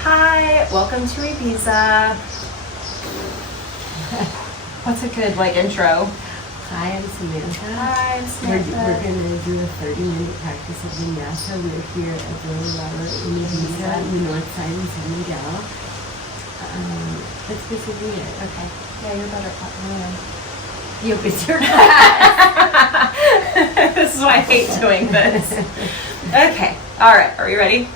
Hi, welcome to Ibiza. What's a good intro? Hi, I'm Samantha. Hi, I'm Samantha. We're going to do a 30-minute practice of Vinyasa. We're here at Villa Lyla in Ibiza, in the north side in San Miguel. That's basically it. Okay. Yeah, you're better at me. You'll be sure. This is why I hate doing this. Okay. All right. Are you ready?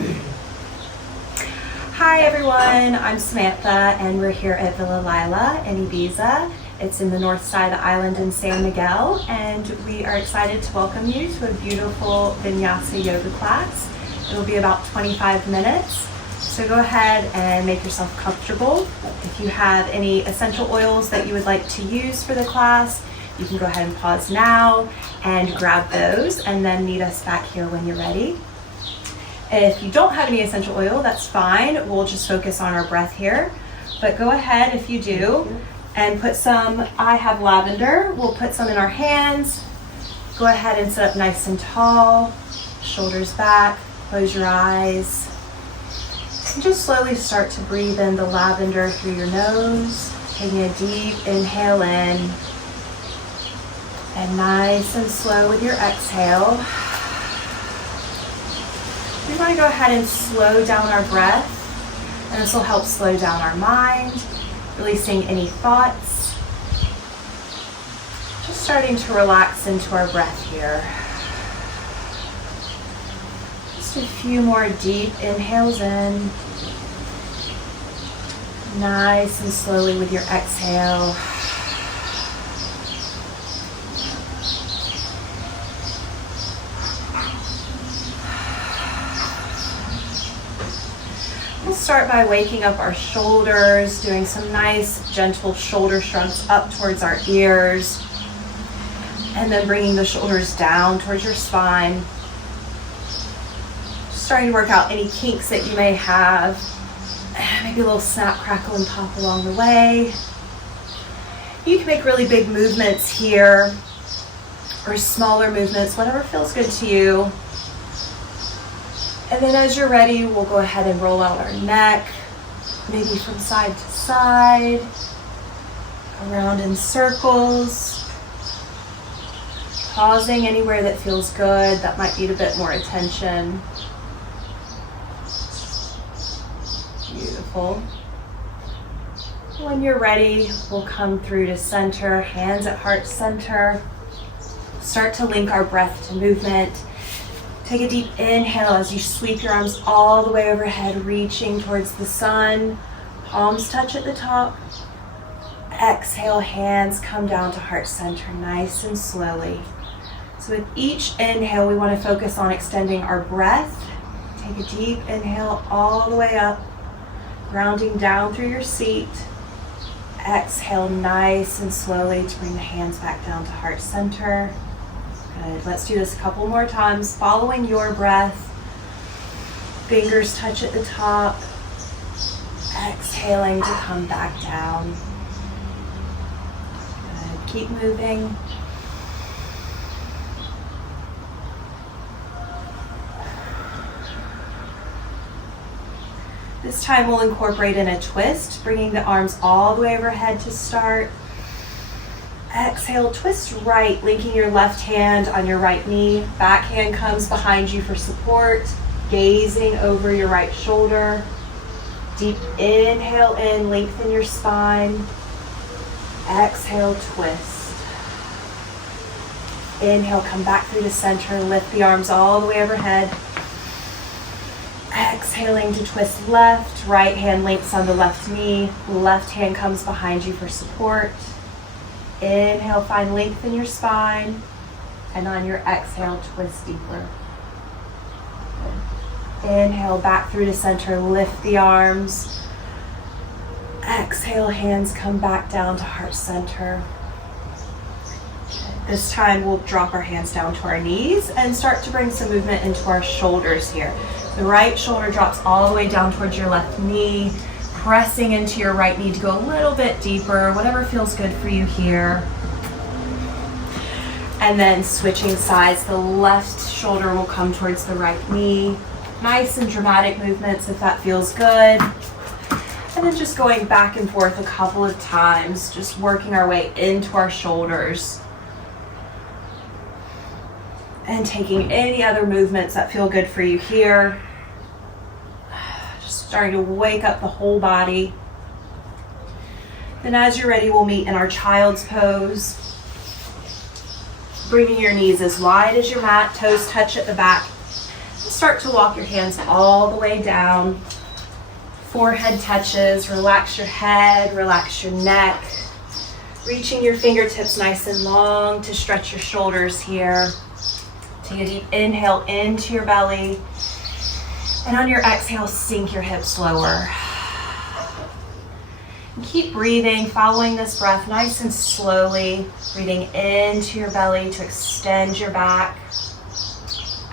Hi, everyone. I'm Samantha, and we're here at Villa Lyla in Ibiza. It's in the north side of the island in San Miguel, and we are excited to welcome you to a beautiful Vinyasa yoga class. It'll be about 25 minutes, so go ahead and make yourself comfortable. If you have any essential oils that you would like to use for the class, you can go ahead and pause now and grab those, and then meet us back here when you're ready. If you don't have any essential oil, that's fine. We'll just focus on our breath here, but go ahead if you do. And put some, I have lavender, we'll put some in our hands. Go ahead and sit up nice and tall, shoulders back, close your eyes. And just slowly start to breathe in the lavender through your nose, taking a deep inhale in. And nice and slow with your exhale. We want to go ahead and slow down our breath, and this will help slow down our mind. Releasing any thoughts. Just starting to relax into our breath here. Just a few more deep inhales in. Nice and slowly with your exhale. We'll start by waking up our shoulders, doing some nice gentle shoulder shrugs up towards our ears, and then bringing the shoulders down towards your spine. Just starting to work out any kinks that you may have. Maybe a little snap, crackle, and pop along the way. You can make really big movements here, or smaller movements, whatever feels good to you. And then as you're ready, we'll go ahead and roll out our neck, maybe from side to side, around in circles, pausing anywhere that feels good, that might need a bit more attention. Beautiful. When you're ready, we'll come through to center, hands at heart center. Start to link our breath to movement. Take a deep inhale as you sweep your arms all the way overhead, reaching towards the sun. Palms touch at the top. Exhale, hands come down to heart center, nice and slowly. So with each inhale, we want to focus on extending our breath. Take a deep inhale all the way up, grounding down through your seat. Exhale, nice and slowly to bring the hands back down to heart center. Good. Let's do this a couple more times, following your breath. Fingers touch at the top. Exhaling to come back down. Good. Keep moving. This time we'll incorporate in a twist, bringing the arms all the way overhead to start. Exhale, twist right, linking your left hand on your right knee. Back hand comes behind you for support, gazing over your right shoulder. Deep inhale in, lengthen your spine. Exhale, twist. Inhale, come back through the center, lift the arms all the way overhead. Exhaling to twist left, right hand links on the left knee. Left hand comes behind you for support. Inhale, find length in your spine, and on your exhale, twist deeper. Good. Inhale, back through the center, lift the arms. Exhale, hands come back down to heart center. This time we'll drop our hands down to our knees and start to bring some movement into our shoulders here. The right shoulder drops all the way down towards your left knee, pressing into your right knee to go a little bit deeper, whatever feels good for you here. And then switching sides, the left shoulder will come towards the right knee. Nice and dramatic movements if that feels good. And then just going back and forth a couple of times, just working our way into our shoulders. And taking any other movements that feel good for you here. Just starting to wake up the whole body. Then as you're ready, we'll meet in our child's pose. Bringing your knees as wide as your mat, toes touch at the back. Start to walk your hands all the way down. Forehead touches, relax your head, relax your neck. Reaching your fingertips nice and long to stretch your shoulders here. Take a deep inhale into your belly. And on your exhale, sink your hips lower. And keep breathing, following this breath nice and slowly. Breathing into your belly to extend your back.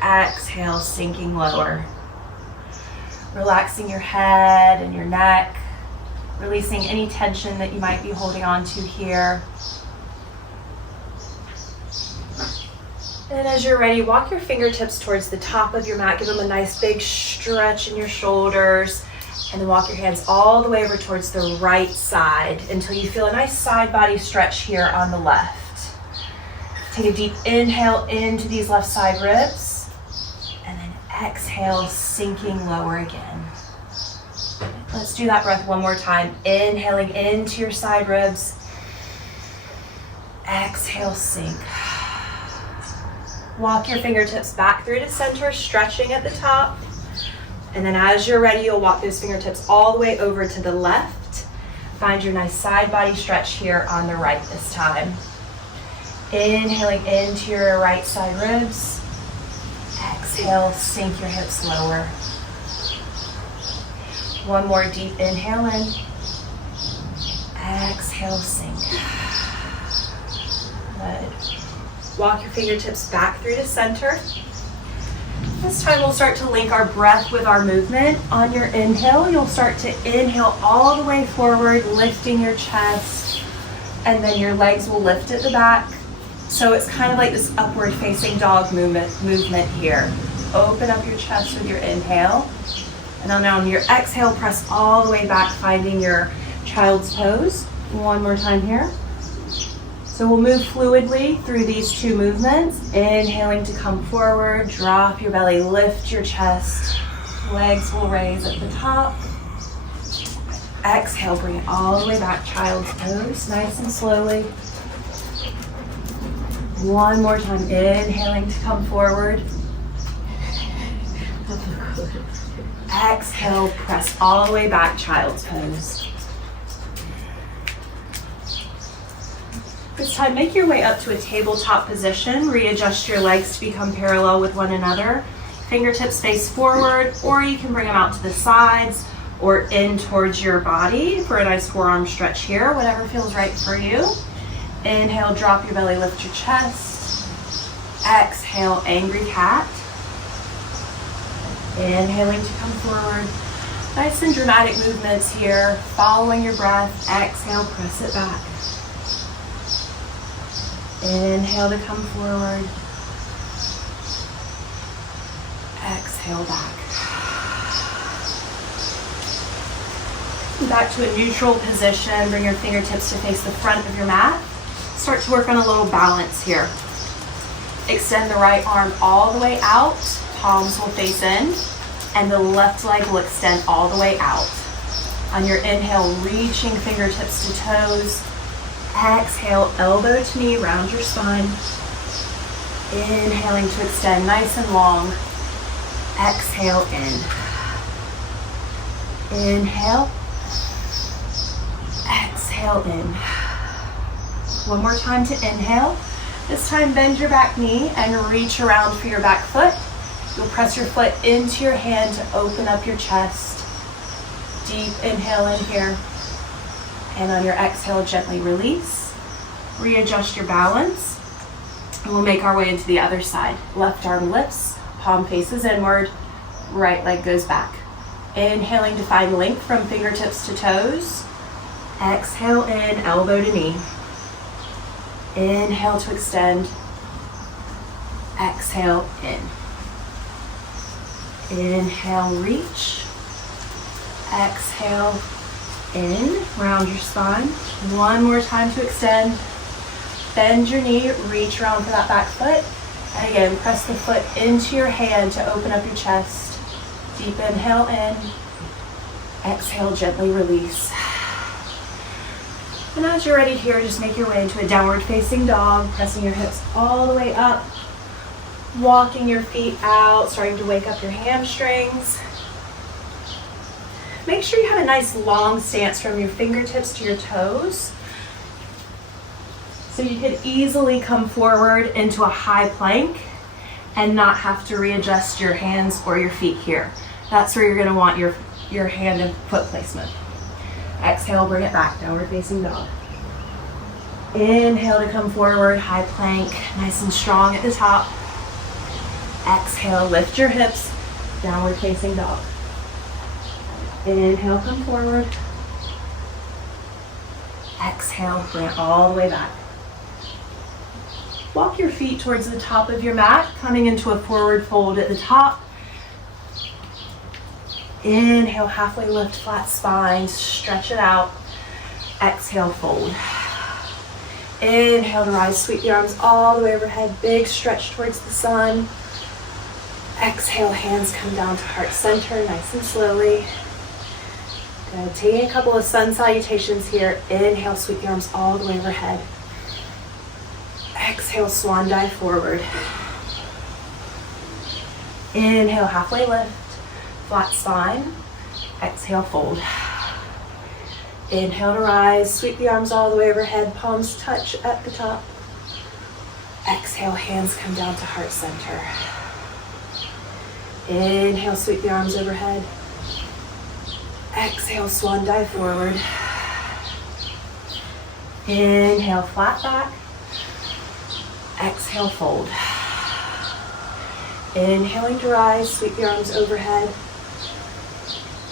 Exhale, sinking lower. Relaxing your head and your neck. Releasing any tension that you might be holding on to here. And as you're ready, walk your fingertips towards the top of your mat. Give them a nice big stretch in your shoulders. And then walk your hands all the way over towards the right side until you feel a nice side body stretch here on the left. Take a deep inhale into these left side ribs. And then exhale, sinking lower again. Let's do that breath one more time. Inhaling into your side ribs. Exhale, sink. Walk your fingertips back through to center, stretching at the top. And then as you're ready, you'll walk those fingertips all the way over to the left. Find your nice side body stretch here on the right this time. Inhaling into your right side ribs. Exhale, sink your hips lower. One more deep inhale in. Exhale, sink. Good. Walk your fingertips back through to center. This time we'll start to link our breath with our movement. On your inhale, you'll start to inhale all the way forward, lifting your chest, and then your legs will lift at the back. So it's kind of like this upward facing dog movement here. Open up your chest with your inhale. And then on your exhale, press all the way back, finding your child's pose. One more time here. So we'll move fluidly through these two movements. Inhaling to come forward, drop your belly, lift your chest. Legs will raise at the top. Exhale, bring it all the way back, child's pose, nice and slowly. One more time, inhaling to come forward. Exhale, press all the way back, child's pose. This time, make your way up to a tabletop position. Readjust your legs to become parallel with one another. Fingertips face forward, or you can bring them out to the sides or in towards your body for a nice forearm stretch here, whatever feels right for you. Inhale, drop your belly, lift your chest. Exhale, angry cat. Inhaling to come forward. Nice and dramatic movements here. Following your breath. Exhale, press it back. Inhale to come forward. Exhale back. Back to a neutral position. Bring your fingertips to face the front of your mat. Start to work on a little balance here. Extend the right arm all the way out. Palms will face in. And the left leg will extend all the way out. On your inhale, reaching fingertips to toes. Exhale, elbow to knee, round your spine. Inhaling to extend nice and long. Exhale in. Inhale. Exhale in. One more time to inhale. This time bend your back knee and reach around for your back foot. You'll press your foot into your hand to open up your chest. Deep inhale in here. And on your exhale, gently release. Readjust your balance. And we'll make our way into the other side. Left arm lifts, palm faces inward, right leg goes back. Inhaling to find length from fingertips to toes. Exhale in, elbow to knee. Inhale to extend. Exhale in. Inhale, reach. Exhale, in, round your spine. One more time to extend. Bend your knee, reach around for that back foot. And again, press the foot into your hand to open up your chest. Deep inhale in. Exhale, gently release. And as you're ready here, just make your way into a downward facing dog, pressing your hips all the way up, walking your feet out, starting to wake up your hamstrings. Make sure you have a nice long stance from your fingertips to your toes. So you could easily come forward into a high plank and not have to readjust your hands or your feet here. That's where you're gonna want your hand and foot placement. Exhale, bring it back, downward facing dog. Inhale to come forward, high plank, nice and strong at the top. Exhale, lift your hips, downward facing dog. Inhale, come forward. Exhale, bring it all the way back. Walk your feet towards the top of your mat, coming into a forward fold at the top. Inhale, halfway lift, flat spine, stretch it out. Exhale, fold. Inhale to rise, sweep the arms all the way overhead, big stretch towards the sun. Exhale, hands come down to heart center, nice and slowly. Good, taking a couple of sun salutations here. Inhale, sweep the arms all the way overhead. Exhale, swan dive forward. Inhale, halfway lift, flat spine. Exhale, fold. Inhale to rise, sweep the arms all the way overhead, palms touch at the top. Exhale, hands come down to heart center. Inhale, sweep the arms overhead. Exhale, swan dive forward. Inhale, flat back. Exhale, fold. Inhaling to rise, sweep the arms overhead.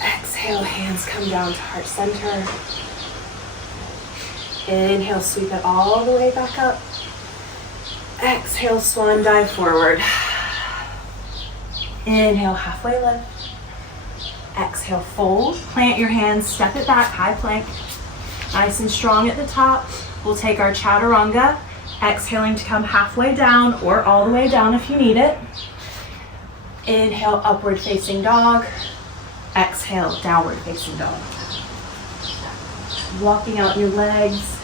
Exhale, hands come down to heart center. Inhale, sweep it all the way back up. Exhale, swan dive forward. Inhale, halfway lift. Exhale, fold. Plant your hands, step it back, high plank. Nice and strong at the top. We'll take our chaturanga. Exhaling to come halfway down or all the way down if you need it. Inhale, upward facing dog. Exhale, downward facing dog. Walking out your legs.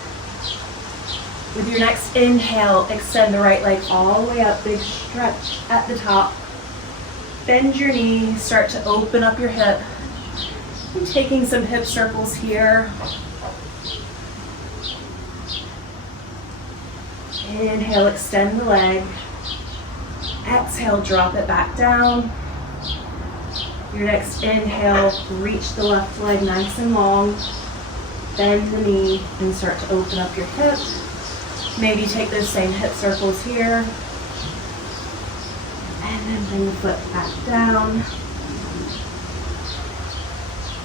With your next inhale, extend the right leg all the way up, big stretch at the top. Bend your knee, start to open up your hip. And taking some hip circles here. Inhale, extend the leg. Exhale, drop it back down. Your next inhale, reach the left leg nice and long. Bend the knee and start to open up your hip. Maybe take those same hip circles here. And then bring the foot back down.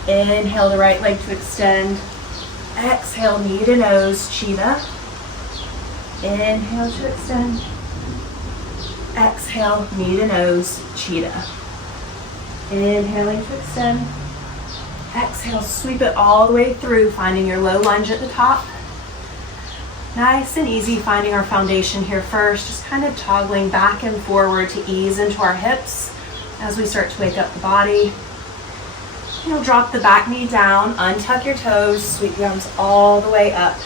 Inhale the right leg to extend. Exhale, knee to nose, cheetah. Inhale to extend. Exhale, knee to nose, cheetah. Inhaling to extend. Exhale, sweep it all the way through, finding your low lunge at the top. Nice and easy, finding our foundation here first, just kind of toggling back and forward to ease into our hips as we start to wake up the body. You'll drop the back knee down, untuck your toes, sweep the arms all the way up.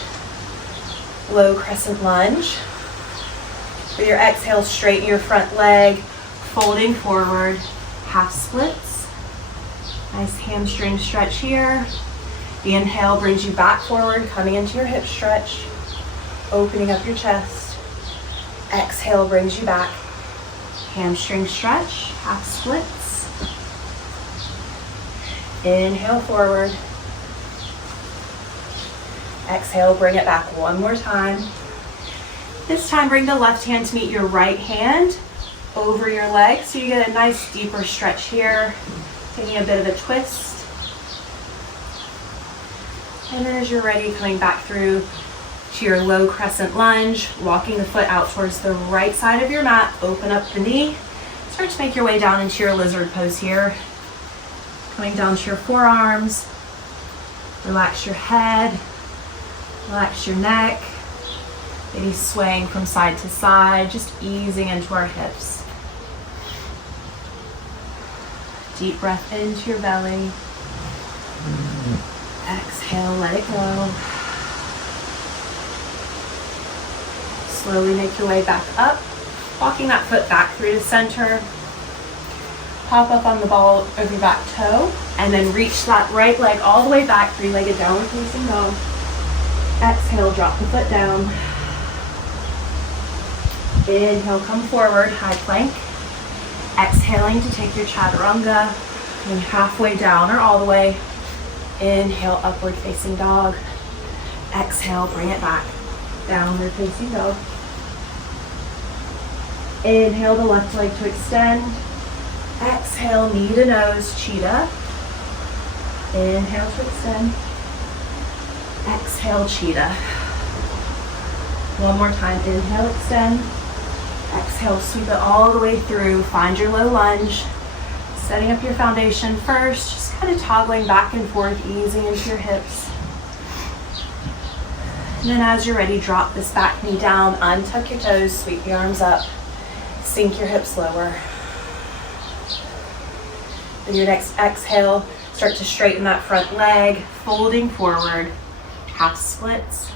Low crescent lunge. With your exhale, straighten your front leg, folding forward, half splits. Nice hamstring stretch here. The inhale brings you back forward, coming into your hip stretch, opening up your chest. Exhale brings you back. Hamstring stretch, half splits. Inhale forward. Exhale, bring it back one more time. This time, bring the left hand to meet your right hand over your leg, so you get a nice deeper stretch here, taking a bit of a twist. And then as you're ready, coming back through to your low crescent lunge, walking the foot out towards the right side of your mat, open up the knee, Start to make your way down into your lizard pose here. Coming down to your forearms. Relax your head. Relax your neck. Maybe swaying from side to side, just easing into our hips. Deep breath into your belly. Exhale, let it go. Slowly make your way back up, walking that foot back through to center. Pop up on the ball of your back toe, and then reach that right leg all the way back, three-legged downward facing dog. Exhale, drop the foot down. Inhale, come forward, high plank. Exhaling to take your chaturanga, coming halfway down or all the way. Inhale, upward facing dog. Exhale, bring it back. Downward facing dog. Inhale the left leg to extend. Exhale, knee to nose, cheetah. Inhale to extend. Exhale, cheetah. One more time, inhale, extend. Exhale, sweep it all the way through. Find your low lunge. Setting up your foundation first, just kind of toggling back and forth, easing into your hips. And then as you're ready, drop this back knee down, untuck your toes, sweep your arms up, sink your hips lower. Then your next exhale, start to straighten that front leg, folding forward, half splits.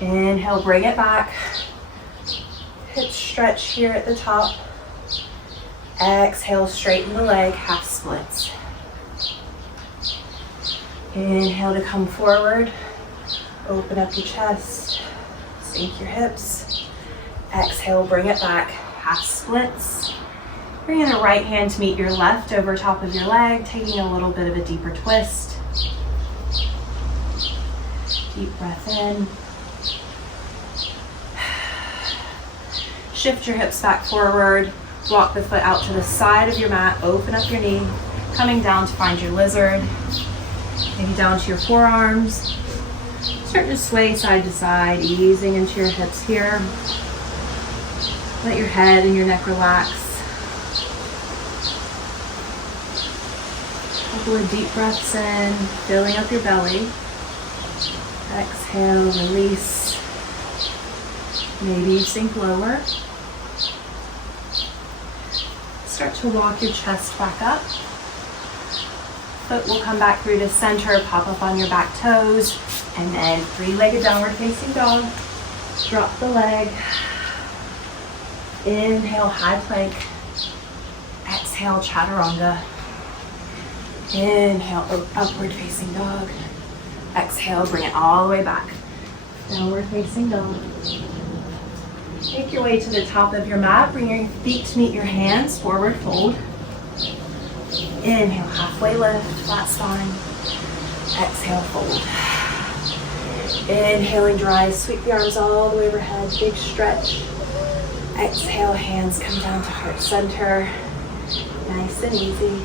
Inhale, bring it back. Hip stretch here at the top. Exhale, straighten the leg, half splits. Inhale to come forward. Open up your chest. Sink your hips. Exhale, bring it back, half splits. Bringing the right hand to meet your left over top of your leg, taking a little bit of a deeper twist. Deep breath in. Shift your hips back forward. Walk the foot out to the side of your mat. Open up your knee. Coming down to find your lizard. Maybe down to your forearms. Start to sway side to side, easing into your hips here. Let your head and your neck relax. Couple of deep breaths in, filling up your belly. Exhale, release. Maybe you sink lower. Start to walk your chest back up. Foot will come back through to center, pop up on your back toes, and then three-legged downward facing dog. Drop the leg. Inhale, high plank. Exhale, chaturanga. Inhale, upward facing dog. Exhale, bring it all the way back. Downward facing dog. Make your way to the top of your mat. Bring your feet to meet your hands. Forward fold. Inhale, halfway lift, flat spine. Exhale, fold. Inhaling, dry. Sweep the arms all the way overhead. Big stretch. Exhale, hands come down to heart center. Nice and easy.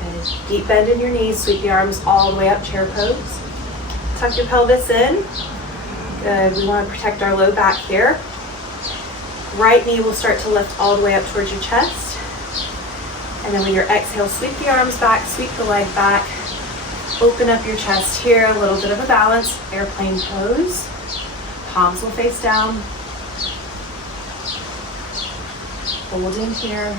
Good. Deep bend in your knees. Sweep the arms all the way up, chair pose. Tuck your pelvis in. Good. We want to protect our low back here. Right knee will start to lift all the way up towards your chest. And then with your exhale, sweep the arms back, sweep the leg back. Open up your chest here, a little bit of a balance. Airplane pose. Palms will face down. Holding here.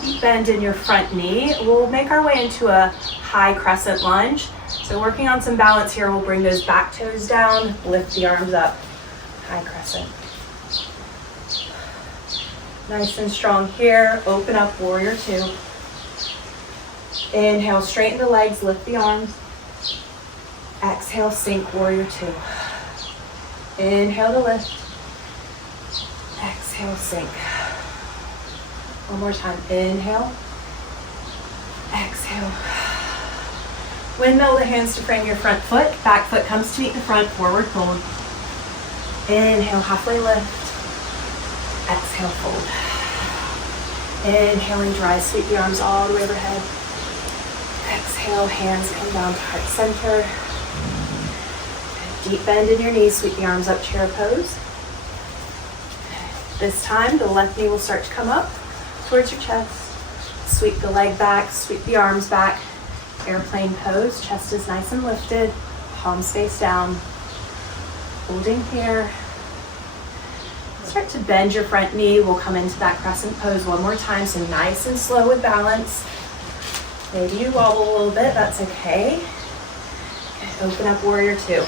Deep bend in your front knee. We'll make our way into a high crescent lunge. So working on some balance here, we'll bring those back toes down, lift the arms up. High crescent. Nice and strong here. Open up, warrior two. Inhale, straighten the legs, lift the arms. Exhale, sink, warrior two. Inhale to lift. Exhale, sink. One more time. Inhale. Exhale. Windmill the hands to frame your front foot. Back foot comes to meet the front, forward fold. Inhale, halfway lift. Exhale, fold. Inhaling, dry, sweep the arms all the way overhead. Exhale, hands come down to heart center. Deep bend in your knees, sweep the arms up, chair pose. This time, the left knee will start to come up towards your chest. Sweep the leg back, sweep the arms back. Airplane pose, chest is nice and lifted, palms face down. Holding here. Start to bend your front knee. We'll come into that crescent pose one more time, so nice and slow with balance. Maybe you wobble a little bit, that's okay. Open up warrior two.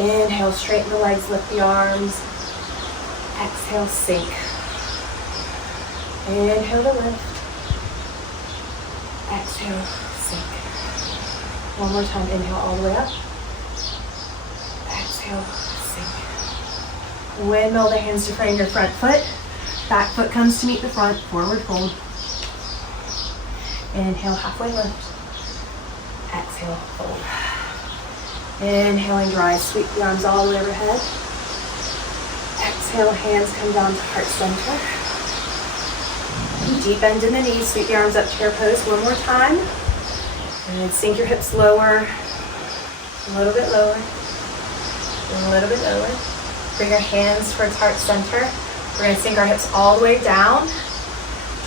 Inhale, straighten the legs, lift the arms. Exhale, sink. Inhale to lift. Exhale, sink. One more time, inhale all the way up. Exhale, sink. Windmill the hands to frame your front foot. Back foot comes to meet the front, forward fold. Inhale, halfway lift. Exhale, fold. Inhaling, rise, sweep the arms all the way overhead. Exhale, hands come down to heart center. Deep bend in the knees, sweep the arms up, chair pose one more time. And then sink your hips lower, a little bit lower, a little bit lower. Bring your hands towards heart center. We're going to sink our hips all the way down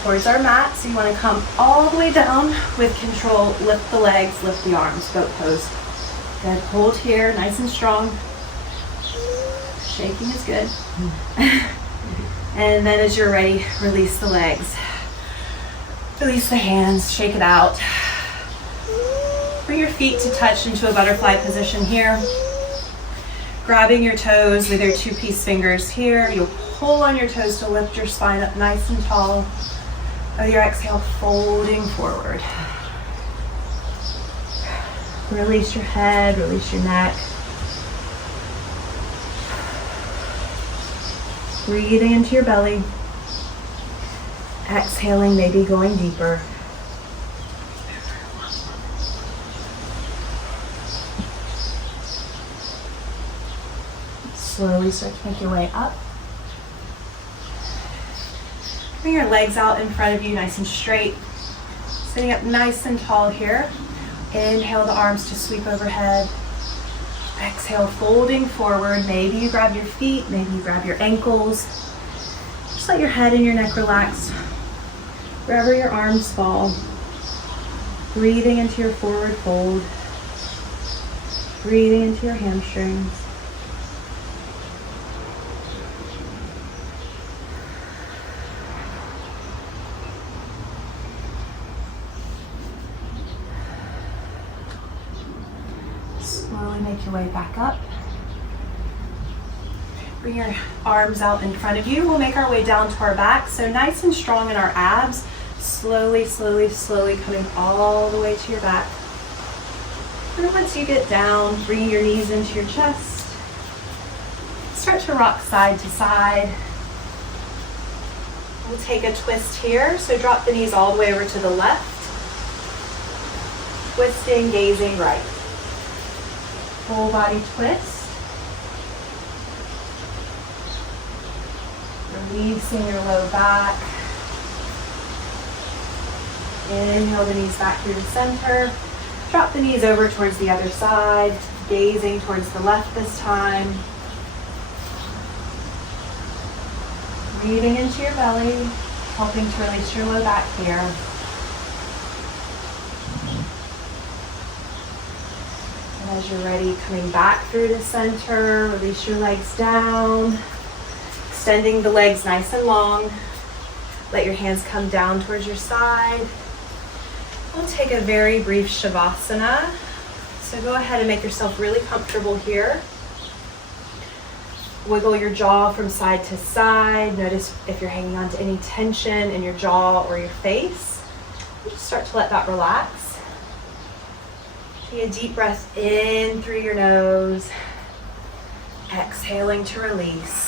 towards our mat. So you want to come all the way down with control. Lift the legs, lift the arms, goat pose. Good, hold here, nice and strong. Shaking is good. And then as you're ready, release the legs. Release the hands, shake it out. Bring your feet to touch into a butterfly position here. Grabbing your toes with your two-piece fingers here. You'll pull on your toes to lift your spine up nice and tall. With your exhale, folding forward. Release your head, release your neck. Breathing into your belly. Exhaling, maybe going deeper. Slowly start to make your way up. Bring your legs out in front of you, nice and straight. Sitting up nice and tall here. Inhale the arms to sweep overhead. Exhale, folding forward. Maybe you grab your feet, maybe you grab your ankles. Just let your head and your neck relax wherever your arms fall. Breathing into your forward fold. Breathing into your hamstrings. Slowly make your way back up. Bring your arms out in front of you. We'll make our way down to our back. So nice and strong in our abs. Slowly, slowly, slowly coming all the way to your back. And once you get down, bring your knees into your chest. Start to rock side to side. We'll take a twist here. So drop the knees all the way over to the left. Twisting, gazing right. Full body twist. Releasing your low back. Inhale the knees back through the center. Drop the knees over towards the other side. Gazing towards the left this time. Breathing into your belly, helping to release your low back here. And as you're ready, coming back through the center, release your legs down. Extending the legs nice and long. Let your hands come down towards your side. We'll take a very brief Shavasana. So go ahead and make yourself really comfortable here. Wiggle your jaw from side to side. Notice if you're hanging on to any tension in your jaw or your face. Just start to let that relax. Take a deep breath in through your nose. Exhaling to release.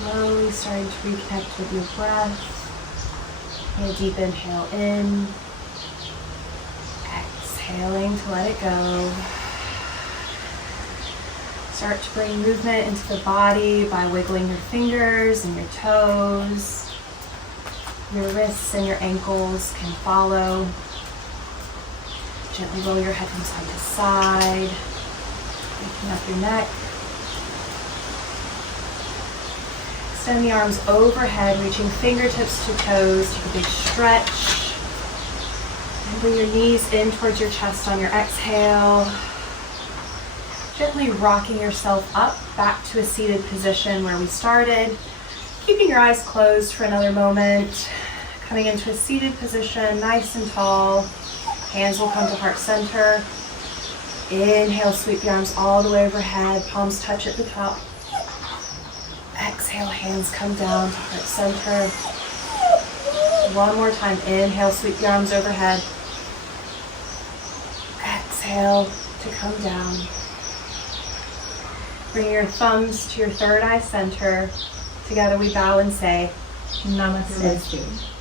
Slowly starting to reconnect with your breath. And a deep inhale in. Exhaling to let it go. Start to bring movement into the body by wiggling your fingers and your toes. Your wrists and your ankles can follow. Gently roll your head from side to side. Waking up your neck. Extend the arms overhead, reaching fingertips to toes. Take a big stretch. And bring your knees in towards your chest on your exhale. Gently rocking yourself up back to a seated position where we started. Keeping your eyes closed for another moment. Coming into a seated position, nice and tall. Hands will come to heart center. Inhale, sweep the arms all the way overhead. Palms touch at the top. Exhale, hands come down to heart center. One more time. Inhale, sweep the arms overhead. Exhale to come down. Bring your thumbs to your third eye center. Together we bow and say, Namaste. Namaste.